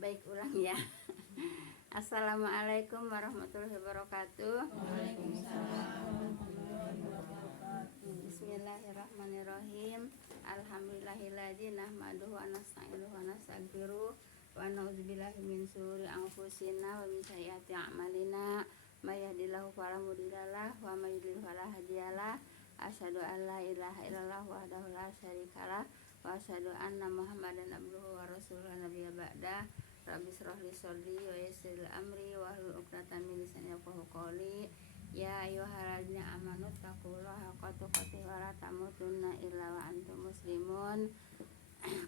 Baik, ulang ya. Assalamualaikum warahmatullahi wabarakatuh. Waalaikumsalam. Bismillahirrahmanirrahim. Alhamdulillahilladzi nahmaduhu wa nasta'inuhu wa nastaghfiruh wa na'udzubillahi min syururi anfusina wa min sayyiati a'malina. May yahdihillahu fala mudhillalah wa may yudhlil fala hadiyalah. Asyhadu an la ilaha illallah wahdahu la syarikalah wa asyhadu anna Muhammadan abduhu wa rasuluhu nabiyya ba'da. Rabbi shrah li sadri wa yassir li amri wa hlul 'uqdatam min lisani yafqahu qawli. Ya ayyuhalladzina amanu taqullaha haqqa tuqatih wa la tamutunna illa wa antum muslimun.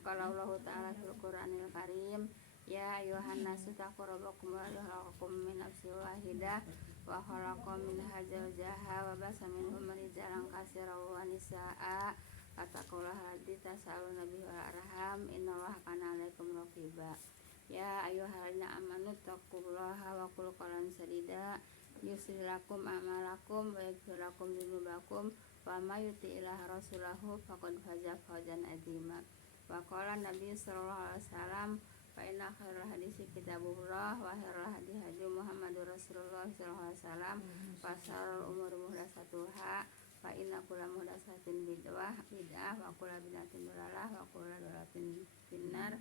Qala Allahu ta'ala fil Qur'anil Karim, ya ayyuhan nasu taqu rabbakum alladzi khalaqakum min nafsin wahidah wa khalaqa minha zawjaha wa basa minhum rijalan katsiran wa nisaa'a. Fattaqullaha alladzi tasaaluna bihi wal arham, innallaha kana 'alaikum raqiba. Ya ayyuhalladzina amanu taqullaha wa qul qawlan sadida yuslih lakum a'malakum wa yaghfir lakum dzunubakum wa may yuti'illah rasulahu faqad faza fawzan 'azima. Wa qala Nabi sallallahu alaihi wasallam, fa inna khairal haditsi kitabullah wa khairal hadi hadi Muhammadur Rasulullah sallallahu alaihi wasallam wa syarrul umuri muhdatsatuha fa inna kulla muhdatsatin bid'ah wa kulla bid'atin dhalalah wa kulla dhalalatin finnar.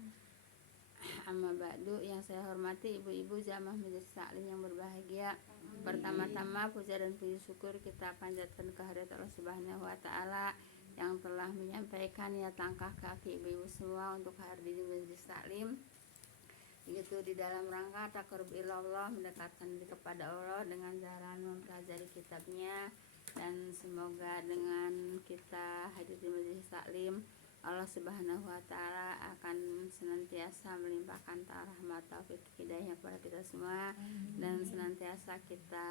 Amma ba'du, yang saya hormati ibu-ibu jamaah majelis taklim yang berbahagia. Pertama-tama puja dan puji syukur kita panjatkan kehadirat Allah Subhanahu wa taala yang telah menyampaikan niat langkah kaki ibu-ibu semua untuk hadir di majelis taklim. Itu di dalam rangka taqarrub ilallah, mendekatkan diri kepada Allah dengan jalan mempelajari kitabnya, dan semoga dengan kita hadir di majelis taklim Allah Subhanahu wa taala akan senantiasa melimpahkan rahmat taufik hidayah kepada kita semua, dan senantiasa kita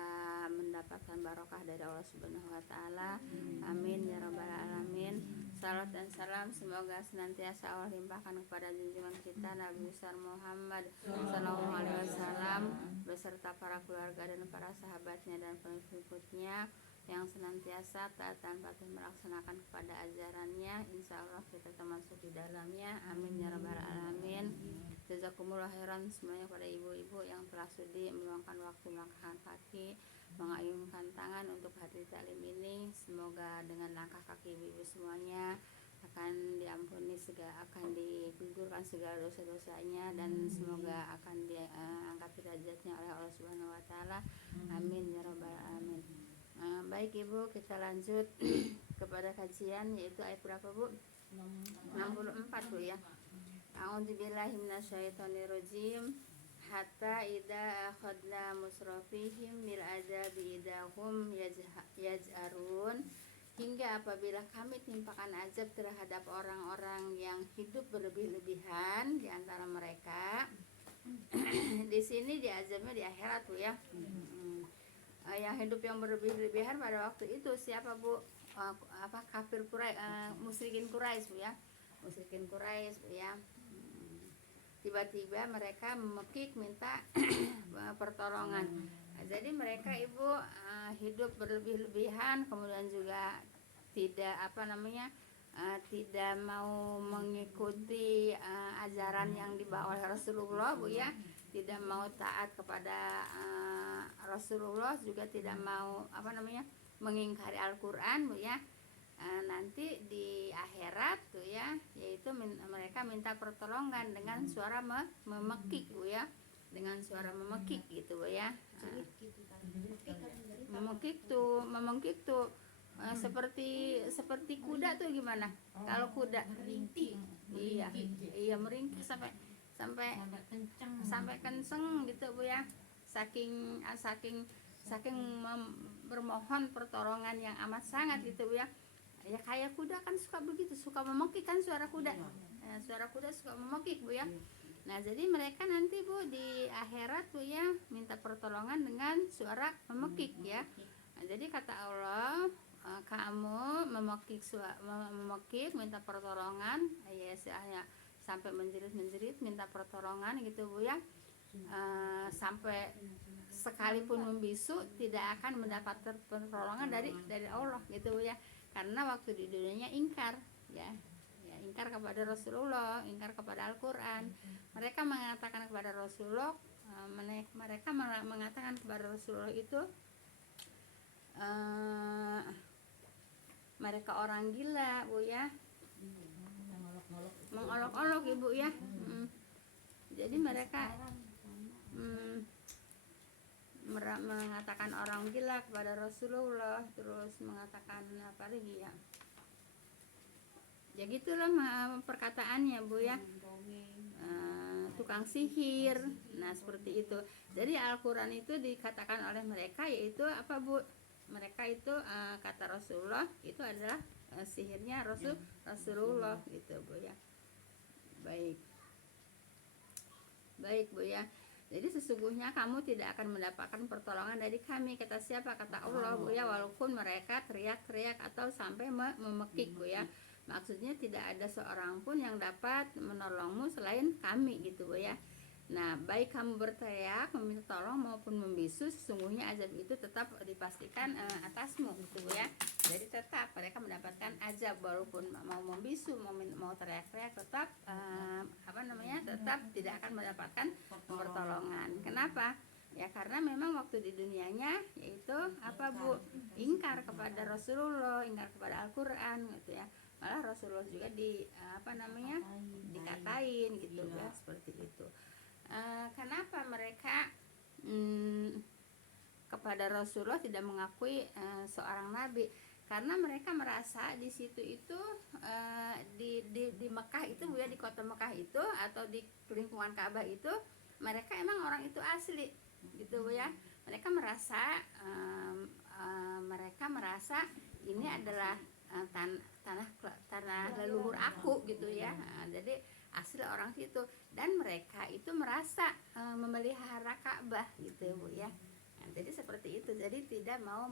mendapatkan barokah dari Allah Subhanahu wa taala. Amin ya rabbal alamin. Salat dan salam semoga senantiasa Allah limpahkan kepada junjungan kita Nabi besar Muhammad sallallahu alaihi wasallam beserta para keluarga dan para sahabatnya dan pengikutnya yang senantiasa taat dan patuh melaksanakan kepada ajarannya. Insya Allah kita termasuk di dalamnya. Amin ya rabbal alamin. Jazakumullah khairan semuanya pada ibu-ibu yang telah sudi meluangkan waktu, melangkahkan kaki, mengayunkan tangan untuk hadir taklim ini. Semoga dengan langkah kaki ibu-ibu semuanya akan diampuni akan digugurkan segala dosa-dosanya, dan semoga akan diangkat derajatnya oleh Allah Subhanahu wa taala. Amin ya rabbal alamin. Baik ibu, kita lanjut kepada kajian, yaitu ayat berapa bu? 64 bu ya. A'udzubillahi minasyaitonirrajim. Hatta idza akhadna musrafihim bil adabi idahum yaj'arun. Hingga apabila kami timpakan azab terhadap orang-orang yang hidup berlebih-lebihan di antara mereka. Di sini di azabnya di akhirat bu ya. Yang hidup yang berlebih-lebihan pada waktu itu siapa bu? Kafir Quraisy, musyrikin Quraisy bu ya. Musyrikin Quraisy bu ya. Tiba-tiba mereka memekik minta pertolongan. Jadi mereka ibu hidup berlebih-lebihan, kemudian juga tidak tidak mau mengikuti ajaran yang dibawa oleh Rasulullah bu ya, tidak mau taat kepada Rasulullah, juga tidak mau mengingkari Al-Quran bu ya. Nanti di akhirat tuh ya, yaitu mereka minta pertolongan dengan suara memekik bu ya, dengan suara memekik gitu bu ya. Memekik tuh seperti kuda tuh gimana? Kalau kuda meringkik. Iya meringkik sampai kenceng gitu bu ya. Saking bermohon pertolongan yang amat sangat gitu bu ya. Ya kayak kuda kan suka begitu, suka memekik kan suara kuda. Suara kuda suka memekik bu ya. Nah jadi mereka nanti bu di akhirat bu ya minta pertolongan dengan suara memekik ya. Nah, jadi kata Allah, kamu memekik minta pertolongan ya, sampai menjerit minta pertolongan gitu bu ya. Sampai sekalipun membisu tidak akan mendapat pertolongan dari Allah gitu bu ya, karena waktu di dunianya ingkar ya ingkar kepada Rasulullah, ingkar kepada Al-Quran. Mereka mengatakan kepada Rasulullah, mereka mengatakan kepada Rasulullah itu mereka orang gila, Bu ya, mengolok-olok Ibu ya. Jadi mereka mengatakan orang gila kepada Rasulullah, terus mengatakan apa lagi ya? Ya gitulah perkataannya Bu ya. Tukang sihir. Nah, seperti itu. Jadi Al-Qur'an itu dikatakan oleh mereka yaitu apa Bu? Mereka itu kata Rasulullah itu adalah sihirnya Rasulullah gitu Bu ya. Baik Bu ya. Jadi sesungguhnya kamu tidak akan mendapatkan pertolongan dari kami. Kata siapa? Kata Allah Bu ya. Walaupun mereka teriak-teriak atau sampai memekik Bu ya. Maksudnya tidak ada seorang pun yang dapat menolongmu selain kami gitu Bu ya. Nah, baik kamu berteriak, meminta tolong maupun membisu, sesungguhnya azab itu tetap dipastikan atasmu gitu Bu ya. Jadi tetap mereka mendapatkan azab walaupun mau membisu, mau teriak-teriak, tetap tetap tidak akan mendapatkan pertolongan. Kenapa? Ya karena memang waktu di dunianya yaitu apa Bu? Ingkar kepada Rasulullah, ingkar kepada Al-Qur'an gitu ya. Malah Rasulullah juga dikatain gitu ya, seperti itu. Kenapa mereka kepada Rasulullah tidak mengakui seorang nabi? Karena mereka merasa di situ itu di Mekah itu Bu ya, di kota Mekah itu atau di lingkungan Ka'bah itu mereka emang orang itu asli gitu Bu ya. Mereka merasa ini adalah tanah leluhur aku gitu ya. Jadi asli orang situ, dan mereka itu merasa memelihara Ka'bah gitu Bu ya. Jadi seperti itu. Jadi tidak mau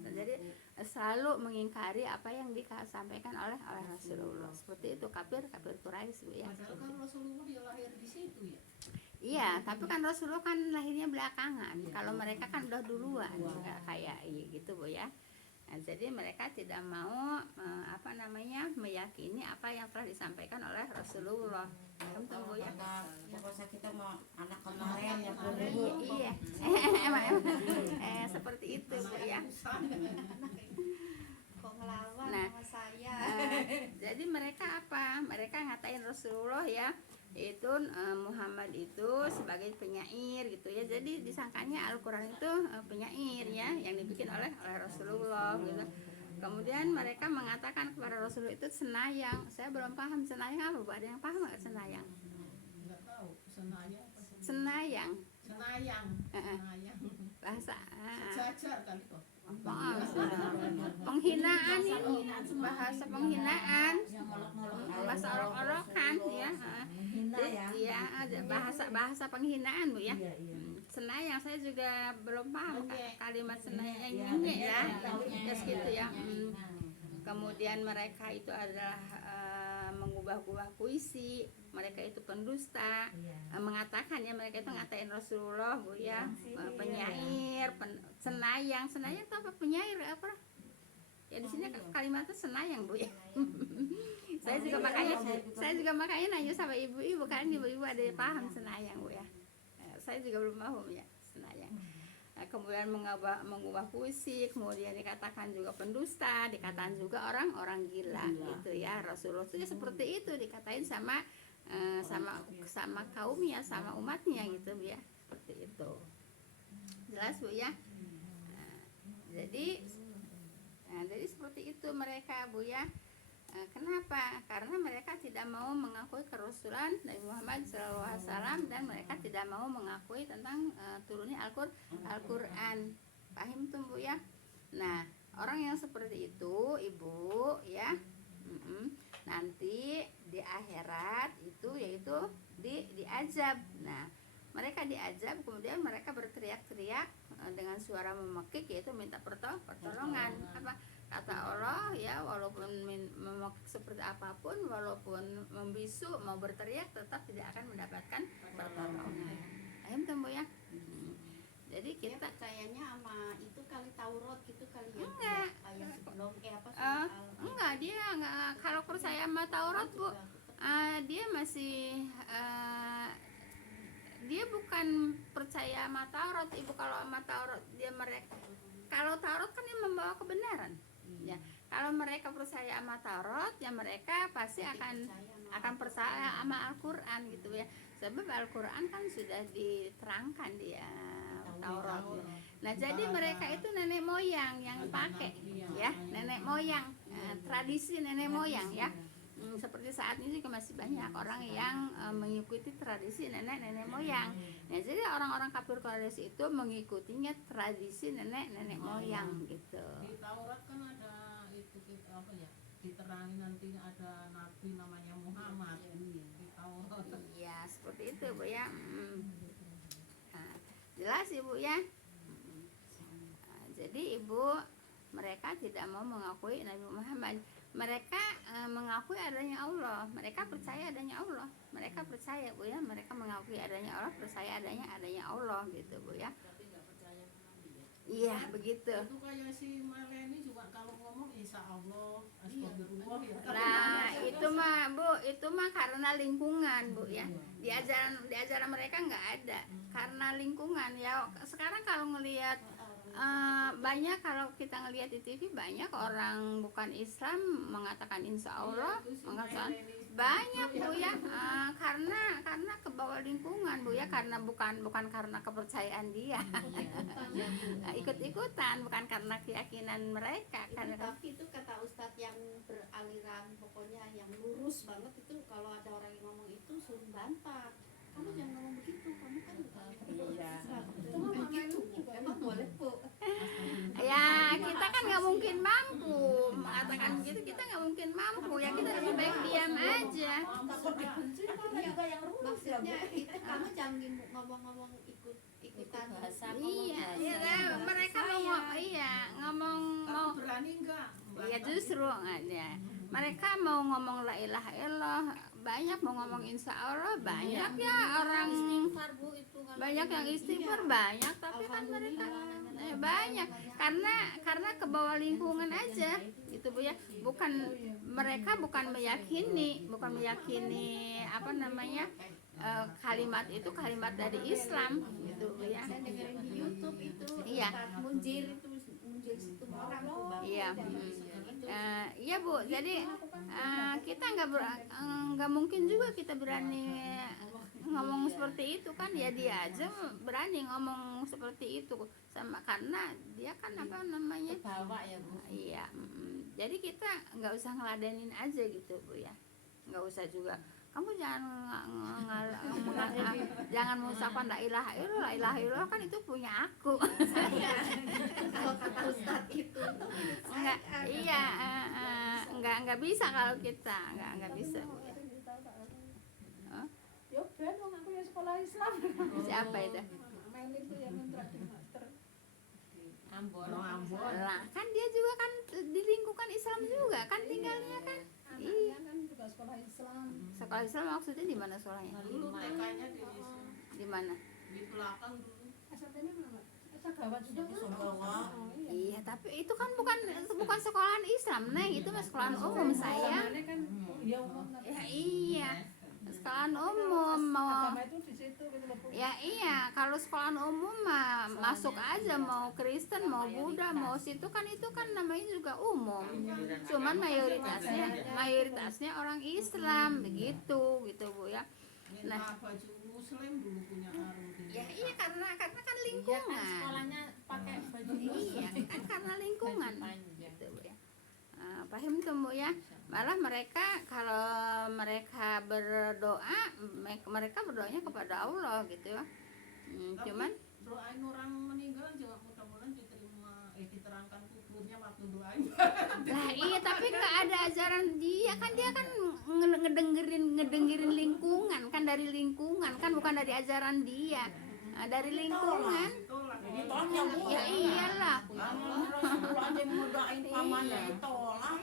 jadi selalu mengingkari apa yang disampaikan oleh Rasulullah. Seperti itu kafir Quraisy Bu ya. Padahal kan Rasulullah dia lahir di situ ya. Iya, tapi kan Rasulullah kan lahirnya belakangan. Kalau mereka kan udah duluan, kayak gitu Bu ya. Nah, jadi mereka tidak mau meyakini apa yang telah disampaikan oleh Rasulullah. Tunggu ya. Pokoknya kita mau anak kemarin yang Iya. Seperti itu Bu ya. Kok ngelawan sama saya. Jadi mereka apa? Mereka ngatain Rasulullah ya, yaitu Muhammad itu sebagai penyair gitu ya. Jadi disangkanya Al-Qur'an itu penyair ya, yang dibikin oleh Rasulullah gitu. Kemudian mereka mengatakan kepada Rasulullah itu senayang. Saya belum paham senayang apa Bu? Ada yang paham nggak senayang? Enggak tahu. Senayang apa sih? Senayang. Senayang. Bahasa Sejajar kali kok. Penghinaan ini, bahasa penghinaan, bahasa orok-orokan ya. Iya, ada bahasa penghinaan Bu ya. Senayang saya juga belum paham kalimat senayang ini ya. Gitu ya. Kemudian mereka itu adalah mengubah-ubah puisi, mereka itu pendusta, mengatakan ya, mereka itu ngatain Rasulullah Bu ya, penyair, senayang itu apa, penyair apa? Ya di sini kalimatnya senayang Bu ya. Saya juga makanya nanya sama ibu-ibu, kan ibu-ibu ada yang paham senayang Bu ya. Saya juga belum paham ya senayang. Nah, kemudian mengubah puisi, kemudian dikatakan juga pendusta, dikatakan juga orang gila gitu ya. Rasulullah itu seperti itu dikatain sama kaumnya, sama umatnya gitu Bu ya, seperti itu. Jelas Bu ya. Jadi seperti itu mereka Bu ya. Kenapa? Karena mereka tidak mau mengakui kerasulan dari Muhammad SAW, dan mereka tidak mau mengakui tentang turunnya Al-Qur'an. Paham tuh Bu ya? Nah, orang yang seperti itu Ibu ya, nanti di akhirat itu yaitu diazab. Nah, mereka diazab, kemudian mereka berteriak-teriak dengan suara memekik, yaitu minta pertolongan. Apa kata Allah ya, walaupun memekik seperti apapun, walaupun membisu, mau berteriak, tetap tidak akan mendapatkan pertolongan. Paham tuh Bu ya? Jadi kita percayanya sama itu kali Taurat gitu kali ya. Enggak. Ayat sebelum apa sih? enggak, dia enggak. Kalau percaya sama Taurat, Bu, dia masih dia bukan percaya sama Taurat, Ibu. Kalau sama Taurat kalau Taurat kan yang membawa kebenaran. Ya, kalau mereka percaya sama Taurat, ya mereka pasti akan percaya sama Al-Qur'an gitu ya. Sebab Al-Qur'an kan sudah diterangkan di Taurat. Nah, jadi mereka itu nenek moyang yang pakai ya, nenek moyang, tradisi nenek moyang ya. Seperti saat ini juga masih banyak orang yang mengikuti tradisi nenek moyang. Nah, jadi orang-orang kafir Quraisy itu mengikutinya tradisi nenek moyang gitu. Di Taurat kan ada itu apa ya? Diterangin nanti ada nabi namanya Muhammad di Taurat. Iya, seperti itu, Bu ya. Nah, jelas Ibu ya. Jadi Ibu, mereka tidak mau mengakui Nabi Muhammad. Mereka mengakui adanya Allah, mereka percaya adanya Allah, mereka percaya, Bu ya, mereka mengakui adanya Allah, percaya adanya Allah gitu, Bu ya. Iya, begitu. Itu kayak si Maleni juga kalau ngomong insya Allah, astagfirullah ya. Nah, itu mah Bu, itu mah karena lingkungan, Bu ya. Di ajaran mereka nggak ada, karena lingkungan ya. Sekarang kalau ngelihat banyak, kalau kita ngelihat di TV banyak orang bukan Islam mengatakan insya Allah, mengatakan banyak, Bu ya. Karena ke bawah lingkungan, Bu ya, karena bukan karena kepercayaan dia. Ikut-ikutan, bukan karena keyakinan mereka. Tapi itu kata Ustadz yang beraliran, pokoknya yang lurus banget itu, kalau ada orang yang ngomong itu suruh bantah. Kamu jangan ngomong begitu, kamu kan begitu. Emang boleh, Bu? Ya, kita kan nggak mungkin mampu mengatakan begitu, kita nggak mungkin mampu ya, kita lebih baik diam aja. Maksudnya itu kamu jangan ngomong-ngomong ikutan bahasa. Iya, mereka ngomong mau berani enggak? ya justru ada. Mereka mau ngomong la ilaha illallah, banyak mau ngomong insya Allah, banyak ya orang banyak yang istighfar banyak, tapi kan mereka banyak karena ke bawah lingkungan aja gitu, Bu ya. Mereka bukan meyakini apa namanya, kalimat itu kalimat dari Islam gitu, Bu ya. Saya dengerin di YouTube itu, Iya. Munjir situ orang tuh Bang. Iya. Iya, Bu. Jadi kita nggak mungkin juga kita berani ngomong seperti itu kan, ya dia aja berani ngomong seperti itu sama, karena dia kan apa namanya, Bawa ya, Bu. iya. Jadi kita nggak usah ngeladenin aja gitu, Bu ya, nggak usah juga kamu jangan mengucapkan la ilaha illallah, kan itu punya aku. Kalau kata Ustadz itu Enggak, iya, enggak bisa kalau kita enggak bisa, Bu ya. Ya ben wong aku ya sekolah Islam. Siapa itu? Main itu ya kontrak di master. Ambon. Lah, kan dia juga kan di lingkungan Islam juga kan tinggalnya kan. Iya kan juga sekolah Islam. Sekolah Islam maksudnya di mana sekolahnya? Dulu TK-nya Di mana? di belakang dulu. SMP-nya mana, Pak? Sagawat juga. Sumbawa. Iya, tapi itu kan bukan sekolahan Islam, Neng. Itu mah sekolahan umum, sayang. Kan iya umum. Ya iya. Sekolahan umum mau. Agama itu di situ gitu loh, Bu. Ya iya, kalau sekolahan umum mah masuk aja, mau Kristen, mau Buddha, mau situ kan, itu kan namanya juga umum. Cuman mayoritasnya orang Islam begitu gitu, Bu ya. Minta baju muslim dulu punya harum. Ya iya, karena kan lingkungan. Sekolahnya pakai baju Iya, kan karena lingkungan gitu, Bu ya. Paham tuh, Bu ya. Malah mereka kalau mereka berdoa, mereka berdoanya kepada Allah gitu ya. Cuman Doain orang meninggal juga mudah-mudahan diterangkan kuburnya waktu doain. lah iya, tapi nggak ada ajaran dia kan ngedengerin lingkungan kan, dari lingkungan kan, bukan dari ajaran dia. Dari lingkungan. Ditolak, Bu. Ya iyalah. Rasulullah aja mau doain pamannya ditolak.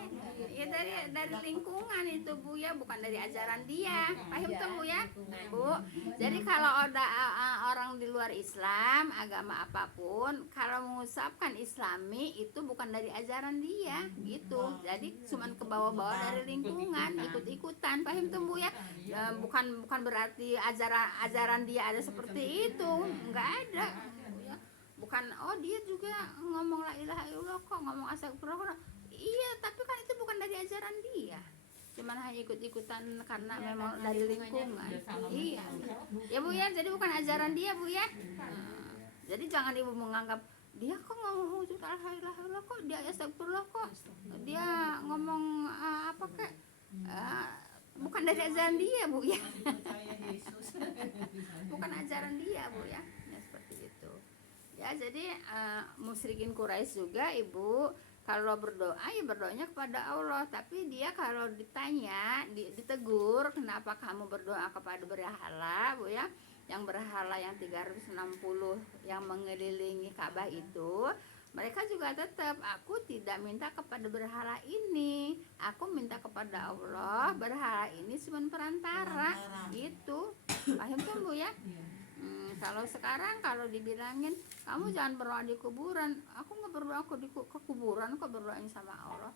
Ya dari lingkungan itu Bu ya, bukan dari ajaran dia. Paham tuh Bu ya? Bu. Jadi kalau ada orang di luar Islam, agama apapun, kalau mengucapkan Islami itu bukan dari ajaran dia, gitu. Jadi cuman ke bawah-bawah dari lingkungan, ikut-ikutan. Paham tuh Bu ya? Bukan berarti ajaran dia ada seperti itu, enggak ada. Bukan dia juga ngomong la ilaha illallah kok, ngomong astagfirullah. Iya, tapi kan itu bukan dari ajaran dia. Cuman hanya ikut-ikutan karena memang dari lingkungan. Iya. Ya Bu ya, jadi bukan ajaran dia Bu ya. Jadi jangan Ibu menganggap dia kok ngomong la ilaha illallah kok, dia astagfirullah kok. Dia ngomong apa kek? Bukan dari ajaran dia Bu ya. Bukan ajaran dia Bu ya. Ya seperti itu. Ya, jadi musyrikin Quraisy juga Ibu kalau berdoa ya berdoanya kepada Allah, tapi dia kalau ditanya ditegur kenapa kamu berdoa kepada berhala Bu ya, yang berhala yang 360 yang mengelilingi Ka'bah itu, mereka juga tetap aku tidak minta kepada berhala ini, aku minta kepada Allah, berhala ini cuma perantara gitu. Paham kan Bu ya? Kalau sekarang kalau dibilangin kamu jangan berdoa di kuburan, aku nggak berdoa ke kuburan, kok berdoanya sama Allah.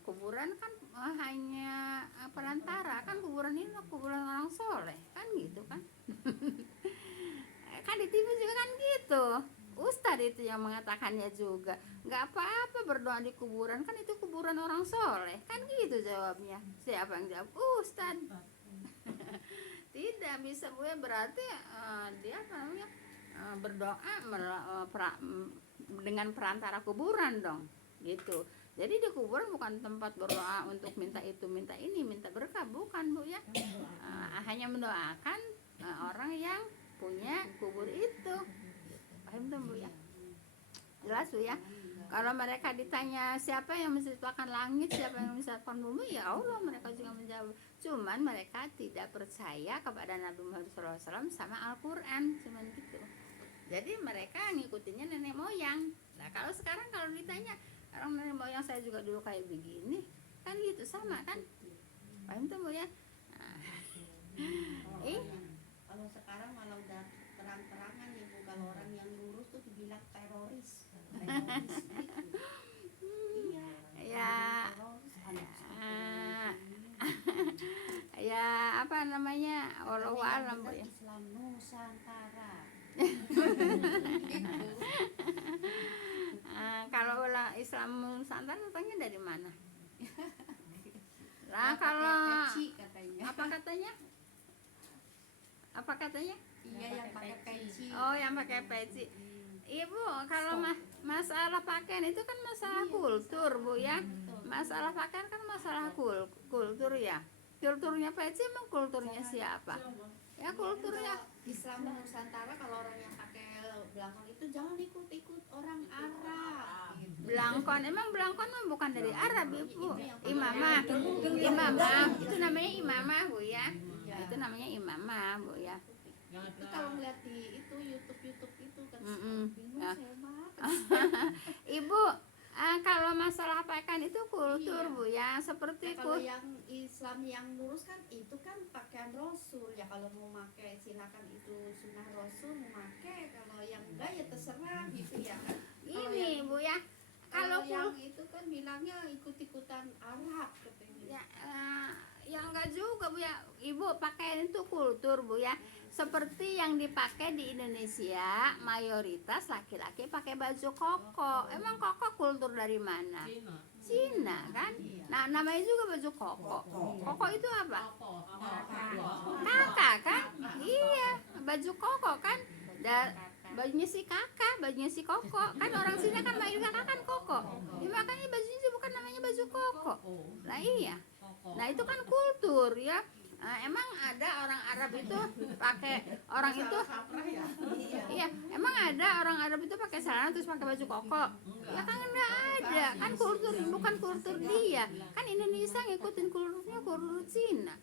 Kuburan kan hanya perantara, kan kuburan ini kuburan orang soleh kan gitu kan. Kan di TV juga kan gitu, Ustadz itu yang mengatakannya juga, nggak apa-apa berdoa di kuburan, kan itu kuburan orang soleh kan gitu jawabnya. Siapa yang jawab? Ustadz. Tidak bisa Bu ya, berarti dia apa namanya berdoa dengan perantara kuburan dong gitu. Jadi di kuburan bukan tempat berdoa untuk minta itu minta ini minta berkah, bukan Bu ya. Hanya mendoakan orang yang punya kubur itu. Paham tuh Bu ya? Jelas Bu ya. Kalau mereka ditanya siapa yang menciptakan langit, siapa yang menciptakan bumi, ya Allah, mereka juga menjawab. Cuman mereka tidak percaya kepada Nabi Muhammad SAW sama Al-Quran, cuman gitu. Jadi mereka ngikutinnya nenek moyang. Nah kalau sekarang kalau ditanya orang nenek moyang saya juga dulu kayak begini, kan gitu sama kan? Paham tuh Bu ya? Kalau sekarang malah udah terang-terangan ya Bu, kalau orang yang lurus tuh dibilang teroris. Iya. Ya apa namanya, wallahu alam Bu ya. Islam Nusantara. Kalau Islam Nusantara datangnya dari mana? Lah kalau apa katanya? Apa katanya? Iya yang pakai peci. Oh, yang pakai peci. Ibu, kalau masalah pakaian itu kan masalah kultur Bu ya. Masalah pakaian kan masalah kultur ya. Kulturnya peci emang kulturnya siapa? Ya kulturnya Islam Nusantara, kalau orang yang pakai belangkon itu jangan ikut-ikut orang Arab. Belangkon, emang belangkon mah bukan dari Arab Ibu. Imamah itu namanya imamah Bu ya. Itu namanya imamah Bu ya. Itu kalau ngeliat di itu YouTube itu kan bingung Ya. saya banget. Ibu, kalau masalah pakaian itu kultur Bu ya, seperti Kalau yang Islam yang lurus kan itu kan pakaian Rasul ya, kalau mau pakai silakan, itu sunnah Rasul mau pakai, kalau yang enggak ya terserah gitu ya kan. ini Bu ya. Kalau Kalau yang itu kan bilangnya ikut-ikutan Arab katanya. ya enggak juga Bu ya. Ibu, pakaian itu kultur Bu ya. Seperti yang dipakai di Indonesia, mayoritas laki-laki pakai baju koko. Emang koko kultur dari mana? Cina kan? Nah, namanya juga baju koko. Koko itu apa? Kakak kan? Iya, baju koko kan? Bajunya si kakak, bajunya si koko. Kan orang Cina kan manggil kakak kan koko. Ya, makanya bajunya juga bukan namanya baju koko. Nah iya. Nah itu kan kultur ya. Emang ada orang Arab itu pakai orang itu? Iya, emang ada orang Arab itu pakai celana terus pakai baju koko? Ya kan enggak ada. Kan kultur bukan kultur dia. Kan Indonesia ngikutin kultur Cina.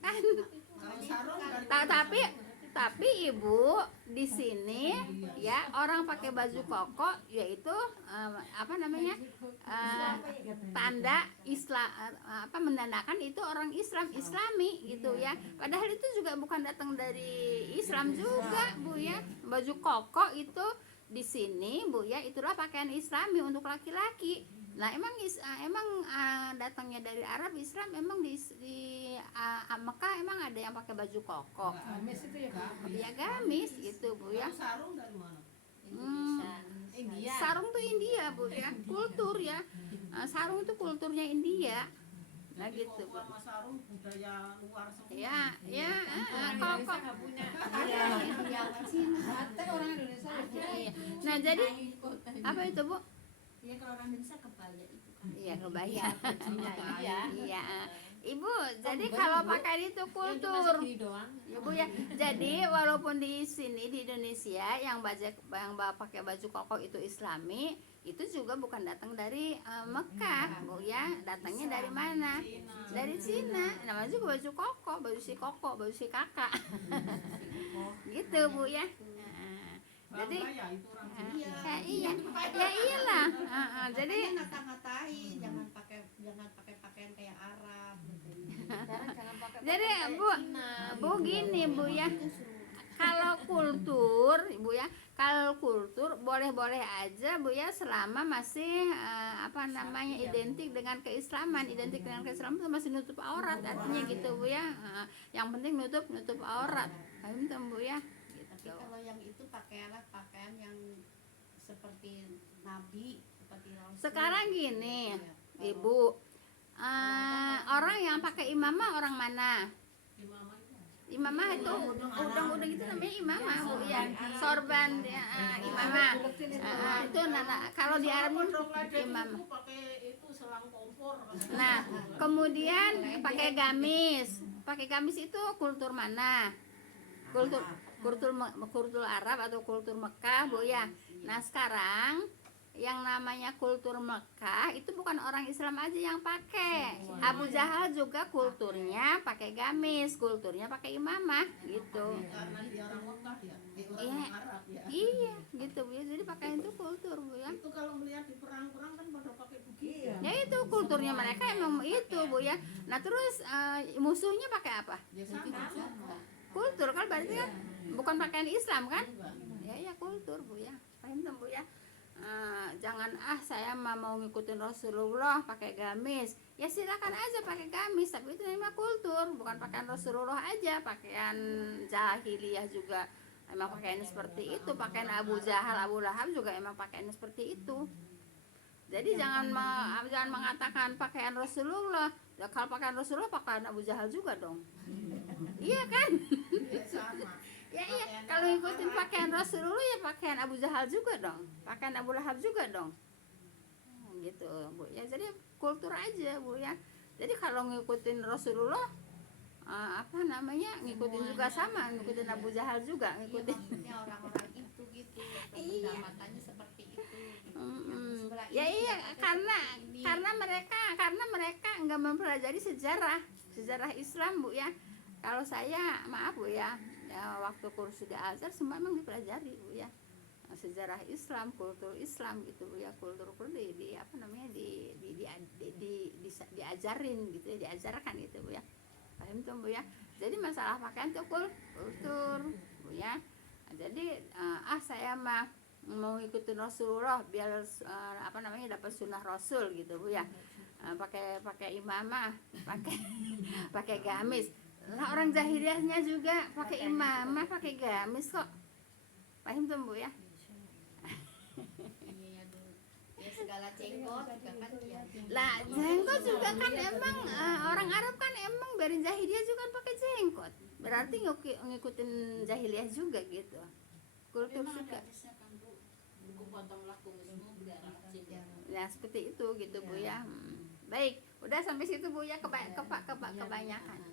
Kan tapi Tapi Ibu di sini ya orang pakai baju koko yaitu apa namanya tanda Islam, apa menandakan itu orang Islam Islami gitu ya. Padahal itu juga bukan datang dari Islam juga Bu ya. Baju koko itu di sini Bu ya itulah pakaian Islami untuk laki-laki. Nah emang datangnya dari Arab Islam emang di Mekah emang ada yang pakai baju koko. Gamis itu ya Kak. Ya gamis gitu Bu ya. Lalu sarung dari mana? India. Sarung tuh India Bu ya, kultur ya. Sarung itu kulturnya India. Nah Jadi gitu koko Bu. sama sarung budaya luar semua. Ya, ya, Orang koko. Indonesia nggak punya. Iya, yang Cina. Ada orang Indonesia ya, Bu. Iya. Nah jadi apa itu Bu? Ya kalau orang Indonesia kebaya itu kan. Iya kebaya. Iya. Iya. Ibu, jadi kalau pakaian itu kultur. Gini doang. Ya Bu ya. Jadi walaupun di sini di Indonesia yang pakai baju koko itu Islami, itu juga bukan datang dari Mekah, Bu ya. Datangnya dari mana? Cina. Dari Cina. Namanya juga baju koko, baju si kakak. Gitu Bu ya. Jadi Bangga ya itu orang Cina. ya iya. Ya iyalah. Jadi Makanya ngata-ngatain jangan pakai pakaian kayak Arab gitu. Sekarang jangan pakai Jadi pakaian Bu, Cina. Bu gini Bu ya. Itu suruh Kalau kultur, Bu ya, kalau kultur boleh-boleh aja Bu ya selama masih apa namanya identik dengan keislaman, identik dengan keislaman itu masih nutup aurat artinya gitu Bu ya. Yang penting nutup aurat. Paham tuh Bu ya? tapi Gitu. kalau yang itu pakaianlah pakaian yang seperti Nabi, seperti Rasul. Sekarang gini, Iya. Ibu, orang yang pakai imamah orang mana? Imamah itu. Imamah itu udang-udang itu namanya imamah Bu ya. Sorban ya, imamah. Itu kalau di Arab itu imamah. Itu pakai itu selang kompor. Nah, kemudian pakai gamis. Pakai gamis itu kultur mana? Kultur Arab atau kultur Mekah, Bu ya. Nah, sekarang yang namanya kultur Mekah itu bukan orang Islam aja yang pakai. Abu Jahal juga kulturnya pakai gamis, kulturnya pakai imamah gitu. Karena dia orang Mekah ya, orang Iya. Arab ya. Iya, gitu Bu ya. Jadi pakaian itu kultur Bu ya. Itu kalau melihat di perang-perang kan pada pakai begitu. Iya. Ya itu kulturnya mereka emang itu Bu ya. Nah, terus musuhnya pakai apa? Ya sama. Kultur kan berarti kan bukan pakaian Islam kan? Juga. Ya kultur Bu ya. Paham tuh, Bu ya. Jangan saya mau ngikutin Rasulullah pakai gamis. Ya silakan aja pakai gamis, tapi itu memang kultur, bukan pakaian Rasulullah aja, pakaian jahiliyah juga emang pakaian seperti itu, pakaian Abu Jahal, Abu Lahab juga emang pakaian seperti itu. Jadi jangan mengatakan pakaian Rasulullah. Ya, kalau pakaian Rasulullah pakaian Abu Jahal juga dong. Iya kan? Ya sama. Ya iya, kalau ngikutin pakaian Rasulullah ya pakaian Abu Jahal juga dong, pakaian Abu Lahab juga dong. Gitu Bu ya, jadi kultur aja Bu ya. Jadi kalau ngikutin Rasulullah apa namanya, ngikutin juga sama, ngikutin Abu Jahal juga, Iya, ngikutin. maksudnya orang-orang itu gitu. Iya. Matanya seperti itu. Mm-mm. Sebelah Ya ini iya, pakai karena seperti ini. karena mereka nggak mempelajari sejarah Islam Bu ya. Kalau saya maaf Bu ya, waktu kursus di Azhar semua memang dipelajari Bu ya. Sejarah Islam, kultur Islam gitu Bu ya, kultur di apa namanya diajarin gitu ya, diajarkan gitu Bu ya. Paham tuh Bu ya. Jadi masalah pakaian itu kultur Bu ya. Jadi saya mah mau ikutin Rasulullah biar apa namanya dapat sunnah Rasul gitu Bu ya. Pakai imamah, pakai gamis. Lah orang jahiliyahnya juga pakai imamah, pakai gamis kok. Paham tuh Bu ya? Iya dulu. Ya segala jenggot juga kan dia. Lah jenggot juga kan emang orang Arab kan emang dari jahiliyah juga kan pakai jenggot. Berarti ngikutin jahiliyah juga gitu. Kultur juga. Nah seperti itu gitu Bu ya. Baik, udah sampai situ Bu ya, kebanyakan.